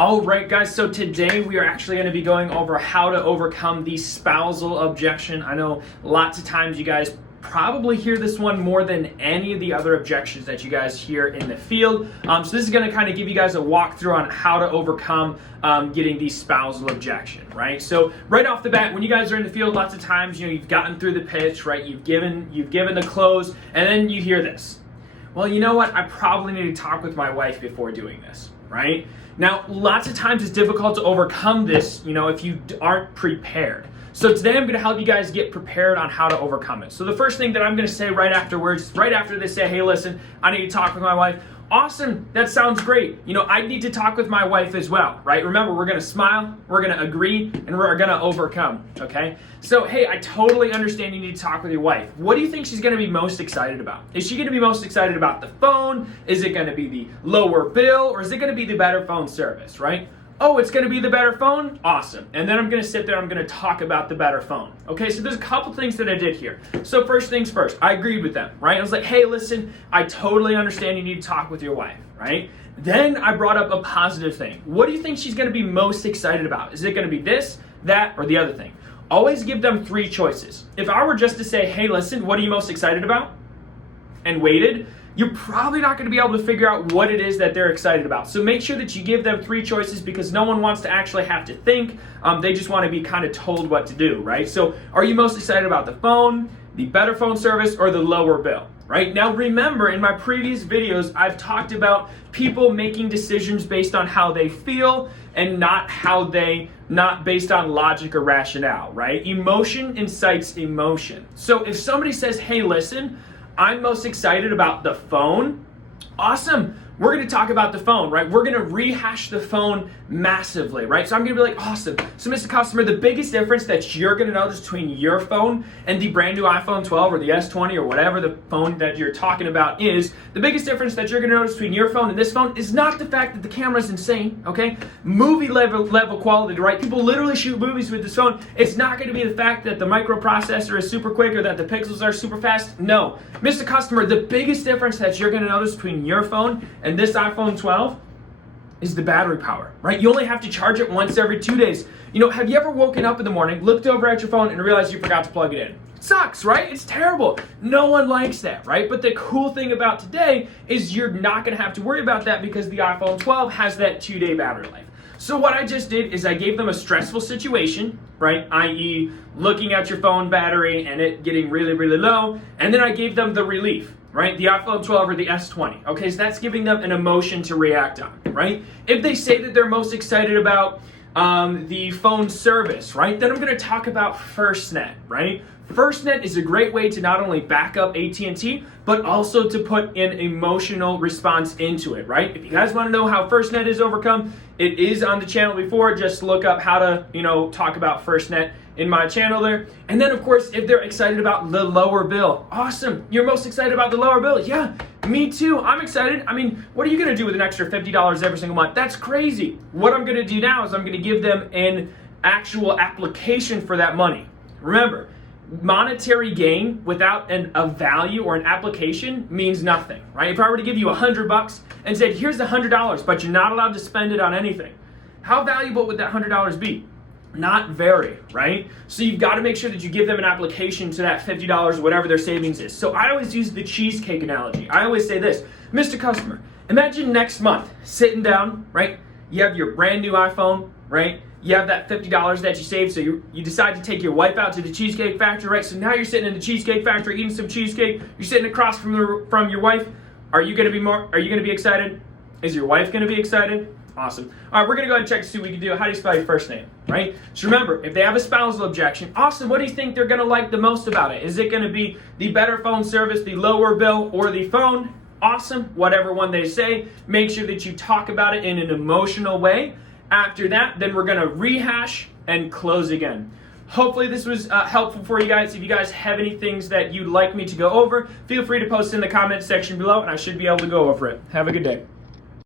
All right, guys, so today we are actually going to be going over how to overcome the spousal objection. I know lots of times you guys probably hear this one more than any of the other objections that you guys hear in the field. So this is going to kind of give you guys a walkthrough on how to overcome getting the spousal objection, right? So right off the bat, when you guys are in the field, lots of times, you've gotten through the pitch, right? You've given the close, and then you hear this. Well, you know what? I probably need to talk with my wife before doing this, right? Now, lots of times it's difficult to overcome this, if you aren't prepared. So today I'm going to help you guys get prepared on how to overcome it. So the first thing that I'm going to say right afterwards, right after they say, hey, listen, I need to talk with my wife. Awesome, that sounds great. I need to talk with my wife as well, right? Remember, we're going to smile, we're going to agree, and we're going to overcome, okay? So, hey, I totally understand you need to talk with your wife. What do you think she's going to be most excited about? Is she going to be most excited about the phone? Is it going to be the lower bill? Or is it going to be the better phone service, right? Oh, it's going to be the better phone? Awesome. And then I'm going to sit there, I'm going to talk about the better phone. Okay, so there's a couple things that I did here. So first things first, I agreed with them, right? I was like, hey, listen, I totally understand you need to talk with your wife, right? Then I brought up a positive thing. What do you think she's going to be most excited about? Is it going to be this, that, or the other thing? Always give them three choices. If I were just to say, hey, listen, what are you most excited about? And waited, you're probably not going to be able to figure out what it is that they're excited about. So make sure that you give them three choices because no one wants to actually have to think. They just want to be kind of told what to do, right? So are you most excited about the phone, the better phone service, or the lower bill? Right? Now remember, in my previous videos, I've talked about people making decisions based on how they feel and not based on logic or rationale, right? Emotion incites emotion. So if somebody says, hey, listen, I'm most excited about the phone. Awesome. We're going to talk about the phone, right? We're going to rehash the phone massively, right? So I'm going to be like, awesome. So Mr. Customer, the biggest difference that you're going to notice between your phone and the brand new iPhone 12 or the S20 or whatever the phone that you're talking about is, the biggest difference that you're going to notice between your phone and this phone is not the fact that the camera is insane, okay? Movie level quality, right? People literally shoot movies with this phone. It's not going to be the fact that the microprocessor is super quick or that the pixels are super fast. No. Mr. Customer, the biggest difference that you're going to notice between your phone and this iPhone 12 is the battery power, right? You only have to charge it once every 2 days. Have you ever woken up in the morning, looked over at your phone, and realized you forgot to plug it in? It sucks, right? It's terrible. No one likes that, right? But the cool thing about today is you're not going to have to worry about that because the iPhone 12 has that 2-day battery life. So what I just did is I gave them a stressful situation, right? I.e. looking at your phone battery and it getting really, really low. And then I gave them the relief, right? The iPhone 12 or the S20. Okay, so that's giving them an emotion to react on, right? If they say that they're most excited about the phone service, right? Then I'm going to talk about FirstNet, right? FirstNet is a great way to not only back up AT&T, but also to put an emotional response into it, right? If you guys want to know how FirstNet is overcome, it is on the channel before. Just look up how to, talk about FirstNet in my channel there. And then, of course, if they're excited about the lower bill, awesome. You're most excited about the lower bill? Yeah, me too. I'm excited. I mean, what are you going to do with an extra $50 every single month? That's crazy. What I'm going to do now is I'm going to give them an actual application for that money. Remember, monetary gain without a value or an application means nothing, right? If I were to give you $100 and said, here's $100, but you're not allowed to spend it on anything, how valuable would that $100 be? Not very, right? So you've got to make sure that you give them an application to that $50 or whatever their savings is. So I always use the cheesecake analogy. I always say this, Mr. Customer, imagine next month sitting down, right? You have your brand new iPhone, right? You have that $50 that you saved, so you decide to take your wife out to the Cheesecake Factory, right? So now you're sitting in the Cheesecake Factory eating some cheesecake. You're sitting across from your wife. Are you going to be excited? Is your wife going to be excited? Awesome. All right, we're going to go ahead and check to see what we can do. How do you spell your first name, right? So remember, if they have a spousal objection, awesome. What do you think they're going to like the most about it? Is it going to be the better phone service, the lower bill, or the phone? Awesome. Whatever one they say, make sure that you talk about it in an emotional way. After that, then we're going to rehash and close again. Hopefully this was helpful for you guys. If you guys have any things that you'd like me to go over, feel free to post in the comment section below and I should be able to go over it. Have a good day.